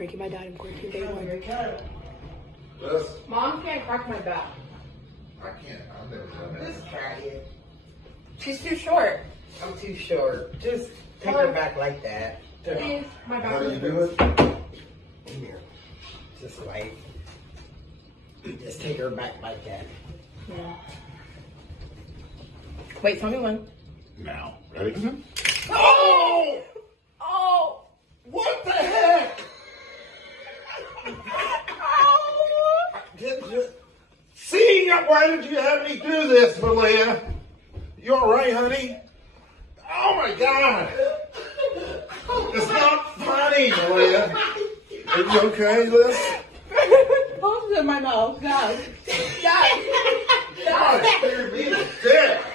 Breaking my dad in quarantine day one. Let's, Mom can't crack my back. I can't. I've never done that. Just try it. She's too short. I'm too short. Just take her back like that. Please, my back. How do you do it? Here. Just like. Just take her back like that. Yeah. Wait, tell me when. Now. Ready? Oh! Oh! What the heck? See, why did you have me do this, Malia? You all right, honey? Oh my God! It's not funny, Malia. Are you okay, Liz? Both in my mouth, guys. Guys. God, it scared me to death.